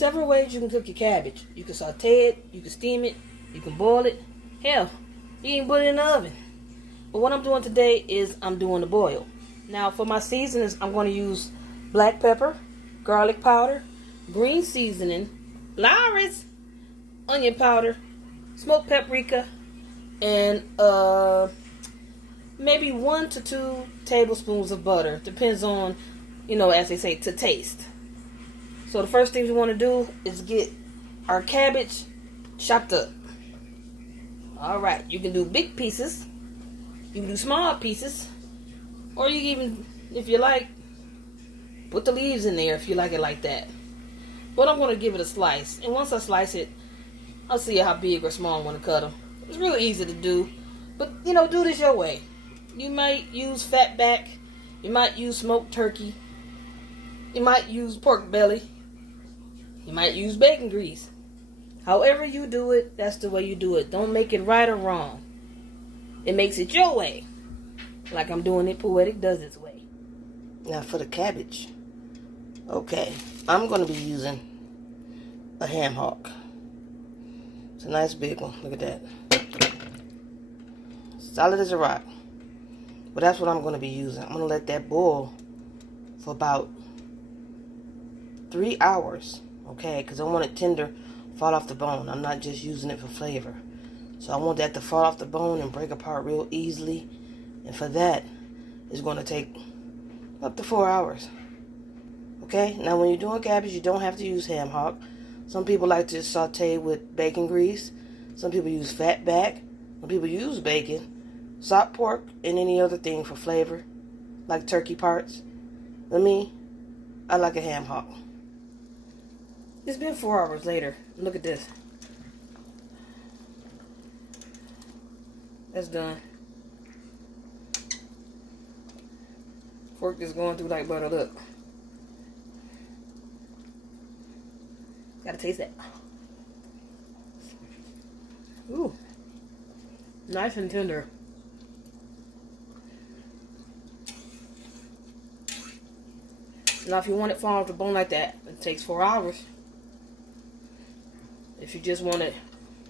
several ways you can cook your cabbage. You can saute it, you can steam it, you can boil it. Hell, you can put it in the oven. But what I'm doing today is I'm doing the boil. Now for my seasonings, I'm going to use black pepper, garlic powder, green seasoning, Lawry's, onion powder, smoked paprika, and maybe 1 to 2 tablespoons of butter. Depends on, as they say, to taste. So the first thing we want to do is get our cabbage chopped up. Alright, you can do big pieces, you can do small pieces, or you can even, if you like, put the leaves in there if you like it like that. But I'm going to give it a slice, and once I slice it, I'll see how big or small I want to cut them. It's really easy to do, but do this your way. You might use fat back, you might use smoked turkey, you might use pork belly, you might use bacon grease. However you do it, that's the way you do it. Don't make it right or wrong. It makes it your way. Like I'm doing it, Poetic does its way. Now for the cabbage. Okay, I'm going to be using a ham hock. It's a nice big one. Look at that. Solid as a rock. But that's what I'm going to be using. I'm going to let that boil for about 3 hours. Okay, because I want it tender, fall off the bone. I'm not just using it for flavor. So I want that to fall off the bone and break apart real easily. And for that, it's going to take up to 4 hours. Okay, now when you're doing cabbage, you don't have to use ham hock. Some people like to saute with bacon grease. Some people use fat back. Some people use bacon, salt pork, and any other thing for flavor, like turkey parts. But me, I like a ham hock. It's been 4 hours later. Look at this. That's done. Fork is going through like butter. Look. Gotta taste that. Ooh. Nice and tender. Now if you want it fall off the bone like that, it takes 4 hours. If you just want to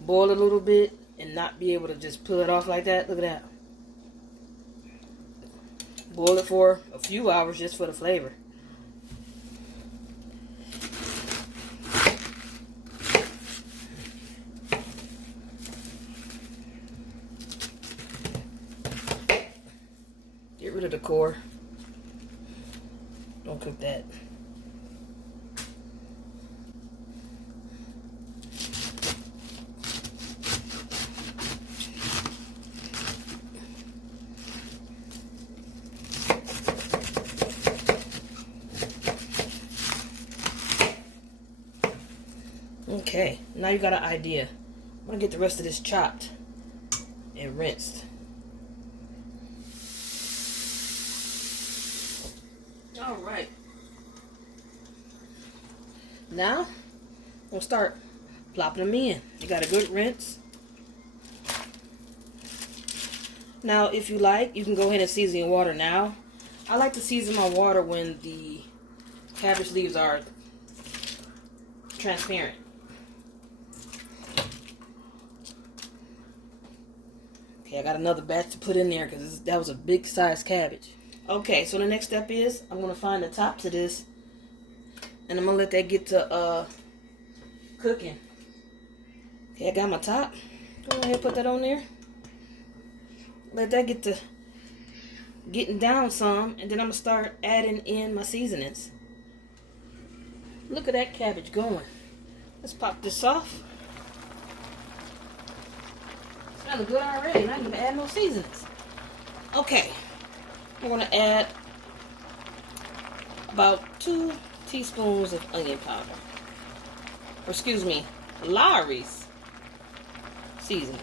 boil it a little bit and not be able to just pull it off like that, look at that. Boil it for a few hours just for the flavor. Get rid of the core. Don't cook that. Okay, now you got an idea. I'm going to get the rest of this chopped and rinsed. Alright. Now, we'll start plopping them in. You got a good rinse. Now, if you like, you can go ahead and season your water now. I like to season my water when the cabbage leaves are transparent. Okay, I got another batch to put in there because that was a big size cabbage. Okay, so the next step is I'm going to find the top to this and I'm going to let that get to cooking. Okay, I got my top. Go ahead and put that on there. Let that get to getting down some, and then I'm going to start adding in my seasonings. Look at that cabbage going. Let's pop this off. Smelling good already. Not even add no seasonings. Okay. I'm going to add about 2 teaspoons of onion powder. Or excuse me, Lawry's seasonings.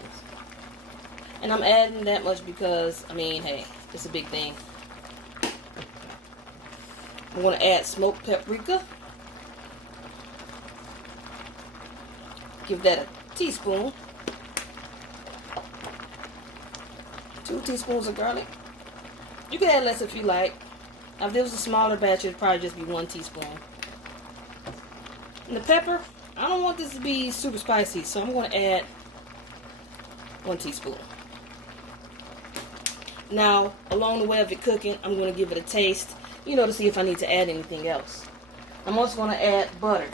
And I'm adding that much because, I mean, hey, it's a big thing. I'm going to add smoked paprika. Give that a teaspoon. 2 teaspoons of garlic. You can add less if you like. If this was a smaller batch, it'd probably just be 1 teaspoon. And the pepper, I don't want this to be super spicy, so I'm going to add 1 teaspoon. Now, along the way of it cooking, I'm going to give it a taste, you know, to see if I need to add anything else. I'm also going to add butter.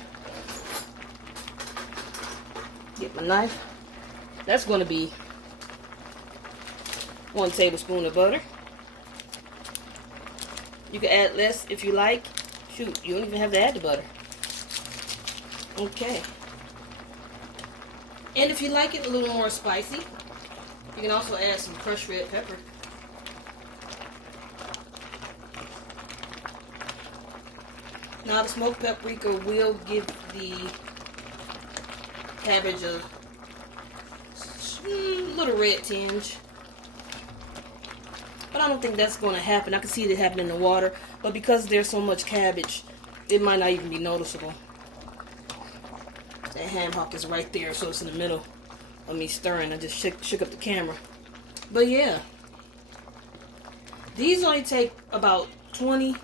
Get my knife. That's going to be 1 tablespoon of butter. You can add less if you like. Shoot, you don't even have to add the butter. Okay. And if you like it a little more spicy, you can also add some crushed red pepper. Now the smoked paprika will give the cabbage a little red tinge. But I don't think that's going to happen. I can see it happening in the water. But because there's so much cabbage, it might not even be noticeable. That ham hock is right there, so it's in the middle of me stirring. I just shook up the camera. But yeah. These only take about 20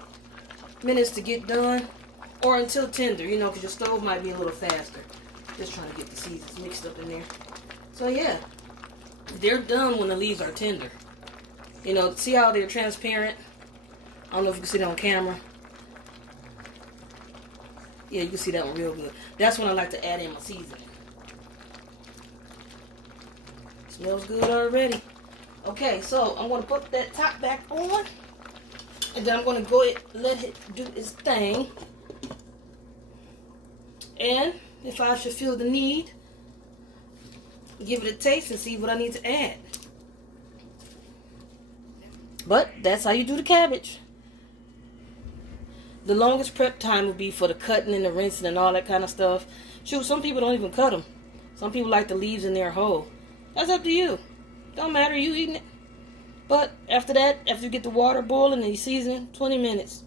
minutes to get done, or until tender, you know, because your stove might be a little faster. Just trying to get the seasons mixed up in there. So yeah, they're done when the leaves are tender. You know, see how they're transparent? I don't know if you can see that on camera. Yeah, you can see that one real good. That's when I like to add in my seasoning. Smells good already. Okay, so I'm going to put that top back on. And then I'm going to go ahead and let it do its thing. And if I should feel the need, give it a taste and see what I need to add. But that's how you do the cabbage. The longest prep time would be for the cutting and the rinsing and all that kind of stuff. Shoot, some people don't even cut them. Some people like the leaves in there whole. That's up to you. Don't matter, you eating it. But after that, after you get the water boiling and you season, 20 minutes.